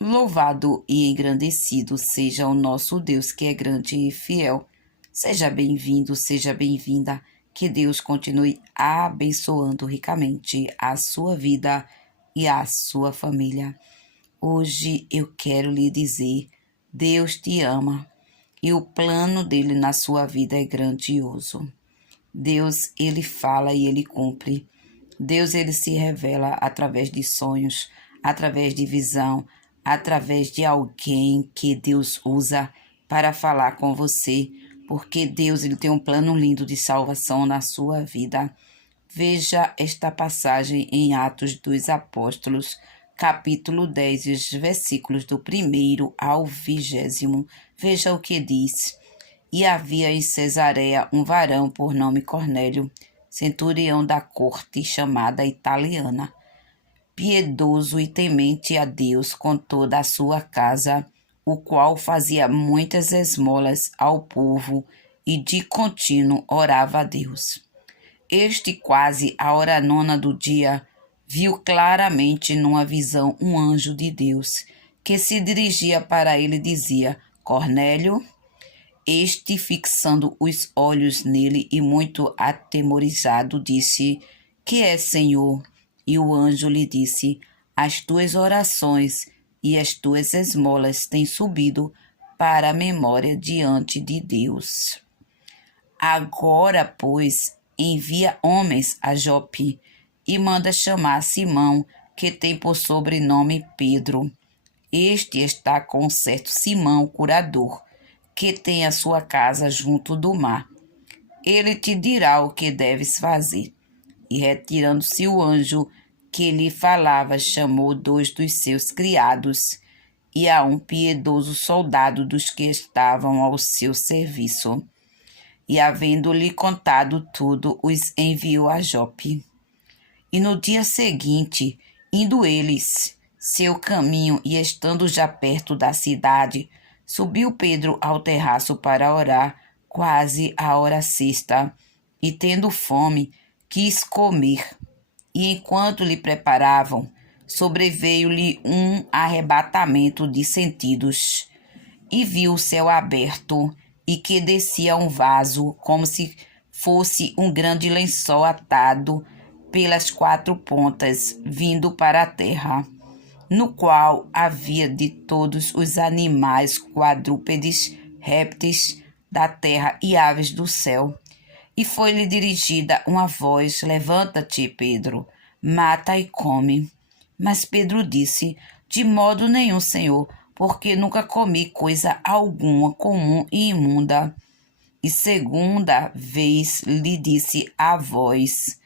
Louvado e engrandecido seja o nosso Deus, que é grande e fiel. Seja bem-vindo, seja bem-vinda. Que Deus continue abençoando ricamente a sua vida e a sua família. Hoje eu quero lhe dizer: Deus te ama e o plano dele na sua vida é grandioso. Deus, ele fala e ele cumpre. Deus, ele se revela através de sonhos, através de visão, através de alguém que Deus usa para falar com você, porque Deus, ele tem um plano lindo de salvação na sua vida. Veja esta passagem em Atos dos Apóstolos, capítulo 10, os versículos do 1º ao 20º. Veja o que diz. E havia em Cesareia um varão por nome Cornélio, centurião da corte chamada italiana, piedoso e temente a Deus com toda a sua casa, o qual fazia muitas esmolas ao povo e de contínuo orava a Deus. Este, quase à hora nona do dia, viu claramente numa visão um anjo de Deus, que se dirigia para ele e dizia: Cornélio. Este, fixando os olhos nele e muito atemorizado, disse: Que é, Senhor? E o anjo lhe disse: As tuas orações e as tuas esmolas têm subido para a memória diante de Deus. Agora, pois, envia homens a Jope e manda chamar Simão, que tem por sobrenome Pedro. Este está com um certo Simão, curador, que tem a sua casa junto do mar. Ele te dirá o que deves fazer. E retirando-se o anjo que lhe falava, chamou 2 dos seus criados e a um piedoso soldado dos que estavam ao seu serviço. E, havendo-lhe contado tudo, os enviou a Jope. E no dia seguinte, indo eles seu caminho e estando já perto da cidade, subiu Pedro ao terraço para orar, quase à hora sexta, e tendo fome, quis comer. E enquanto lhe preparavam, sobreveio-lhe um arrebatamento de sentidos, e viu o céu aberto, e que descia um vaso, como se fosse um grande lençol atado pelas 4 pontas, vindo para a terra, no qual havia de todos os animais, quadrúpedes, répteis da terra e aves do céu. E foi-lhe dirigida uma voz: Levanta-te, Pedro, mata e come. Mas Pedro disse: De modo nenhum, Senhor, porque nunca comi coisa alguma comum e imunda. E segunda vez lhe disse a voz: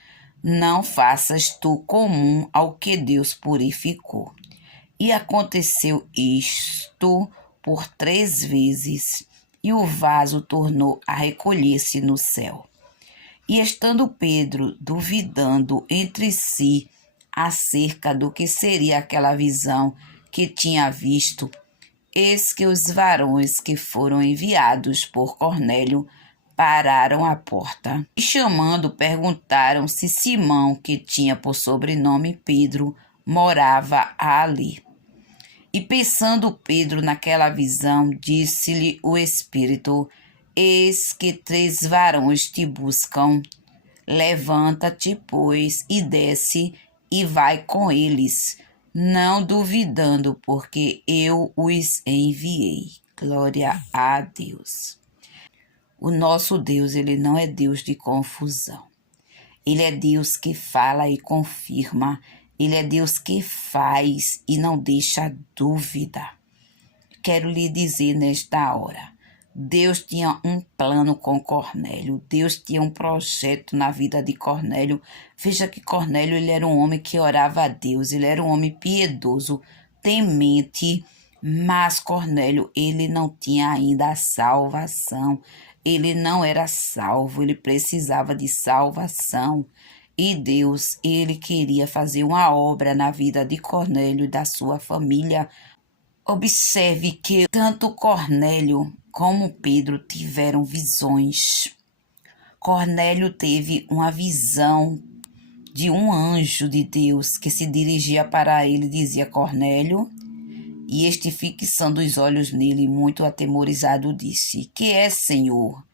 Não faças tu comum ao que Deus purificou. E aconteceu isto por 3 vezes, e o vaso tornou a recolher-se no céu. E estando Pedro duvidando entre si acerca do que seria aquela visão que tinha visto, eis que os varões que foram enviados por Cornélio pararam à porta. E chamando, perguntaram se Simão, que tinha por sobrenome Pedro, morava ali. E pensando Pedro naquela visão, disse-lhe o Espírito: Eis que 3 varões te buscam. Levanta-te, pois, e desce, e vai com eles, não duvidando, porque eu os enviei. Glória a Deus. O nosso Deus, ele não é Deus de confusão. Ele é Deus que fala e confirma. Ele é Deus que faz e não deixa dúvida. Quero lhe dizer nesta hora: Deus tinha um plano com Cornélio. Deus tinha um projeto na vida de Cornélio. Veja que Cornélio, ele era um homem que orava a Deus. Ele era um homem piedoso, temente. Mas Cornélio, ele não tinha ainda a salvação. Ele não era salvo. Ele precisava de salvação. E Deus, ele queria fazer uma obra na vida de Cornélio e da sua família. Observe que tanto Cornélio como Pedro tiveram visões. Cornélio teve uma visão de um anjo de Deus que se dirigia para ele e dizia: Cornélio. E este, fixando os olhos nele, muito atemorizado, disse: Que é, Senhor?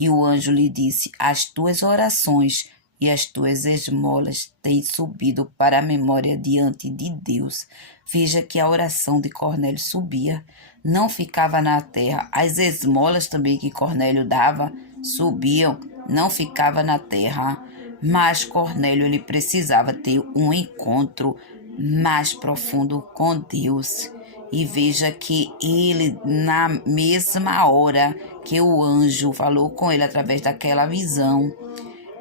E o anjo lhe disse: As tuas orações e as tuas esmolas têm subido para a memória diante de Deus. Veja que a oração de Cornélio subia, não ficava na terra. As esmolas também que Cornélio dava subiam, não ficava na terra. Mas Cornélio, ele precisava ter um encontro mais profundo com Deus. E veja que ele, na mesma hora que o anjo falou com ele através daquela visão,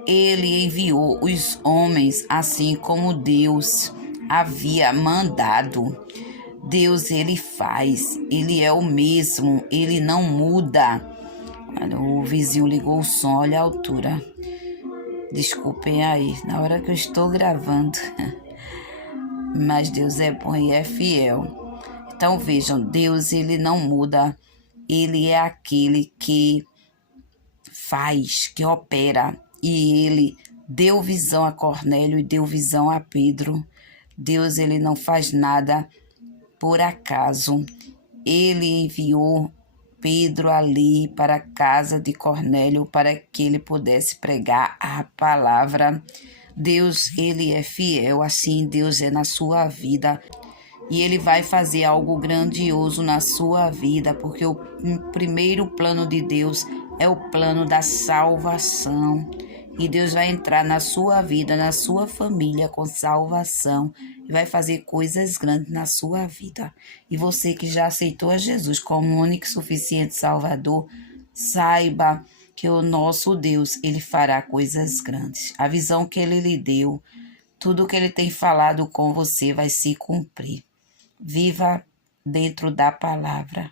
ele enviou os homens assim como Deus havia mandado. Deus, ele faz, ele é o mesmo, ele não muda. O vizinho ligou o som, olha a altura. Desculpem aí, na hora que eu estou gravando. Mas Deus é bom e é fiel. Então vejam, Deus, ele não muda, ele é aquele que faz, que opera. E ele deu visão a Cornélio e deu visão a Pedro. Deus, ele não faz nada por acaso. Ele enviou Pedro ali para a casa de Cornélio para que ele pudesse pregar a palavra. Deus, ele é fiel, assim Deus é na sua vida. E ele vai fazer algo grandioso na sua vida, porque o primeiro plano de Deus é o plano da salvação. E Deus vai entrar na sua vida, na sua família com salvação. E vai fazer coisas grandes na sua vida. E você que já aceitou a Jesus como o único e suficiente Salvador, saiba que o nosso Deus, ele fará coisas grandes. A visão que ele lhe deu, tudo que ele tem falado com você vai se cumprir. Viva dentro da palavra.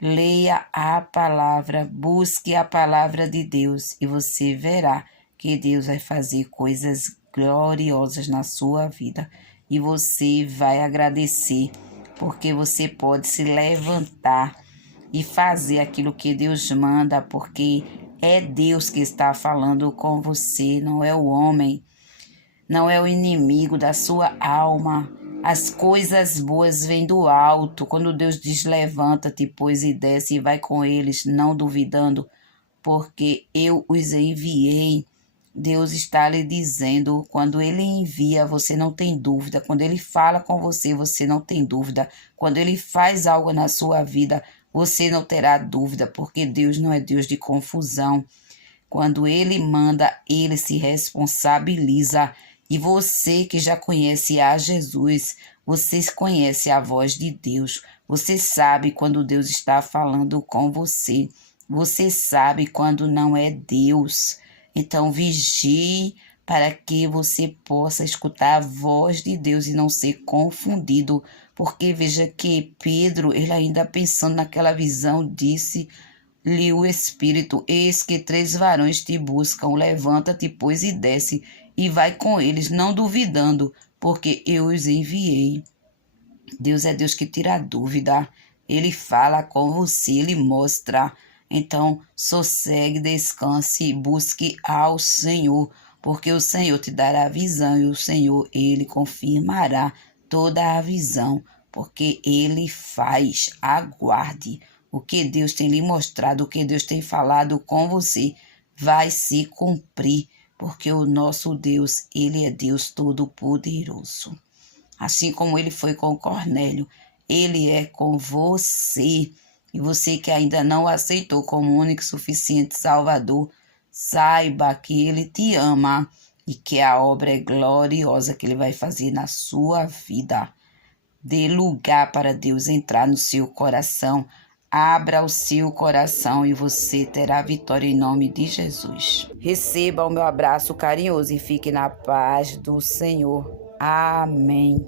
Leia a palavra, busque a palavra de Deus e você verá que Deus vai fazer coisas gloriosas na sua vida. E você vai agradecer, porque você pode se levantar e fazer aquilo que Deus manda, porque é Deus que está falando com você, não é o homem, não é o inimigo da sua alma. As coisas boas vêm do alto. Quando Deus diz levanta-te, pois, e desce e vai com eles, não duvidando, porque eu os enviei. Deus está lhe dizendo, quando ele envia, você não tem dúvida. Quando ele fala com você, você não tem dúvida. Quando ele faz algo na sua vida, você não terá dúvida, porque Deus não é Deus de confusão. Quando ele manda, ele se responsabiliza. E você que já conhece a Jesus, você conhece a voz de Deus. Você sabe quando Deus está falando com você. Você sabe quando não é Deus. Então vigie para que você possa escutar a voz de Deus e não ser confundido. Porque veja que Pedro, ele ainda pensando naquela visão, disse-lhe o Espírito: Eis que 3 varões te buscam, levanta-te, pois, e desce, e vai com eles, não duvidando, porque eu os enviei. Deus é Deus que tira a dúvida. Ele fala com você, ele mostra. Então, sossegue, descanse, busque ao Senhor, porque o Senhor te dará a visão e o Senhor, ele confirmará toda a visão, porque ele faz. Aguarde. O que Deus tem lhe mostrado, o que Deus tem falado com você, vai se cumprir, porque o nosso Deus, ele é Deus Todo-Poderoso. Assim como ele foi com Cornélio, ele é com você. E você que ainda não o aceitou como único e suficiente Salvador, saiba que ele te ama e que a obra é gloriosa que ele vai fazer na sua vida. Dê lugar para Deus entrar no seu coração. Abra o seu coração e você terá vitória em nome de Jesus. Receba o meu abraço carinhoso e fique na paz do Senhor. Amém.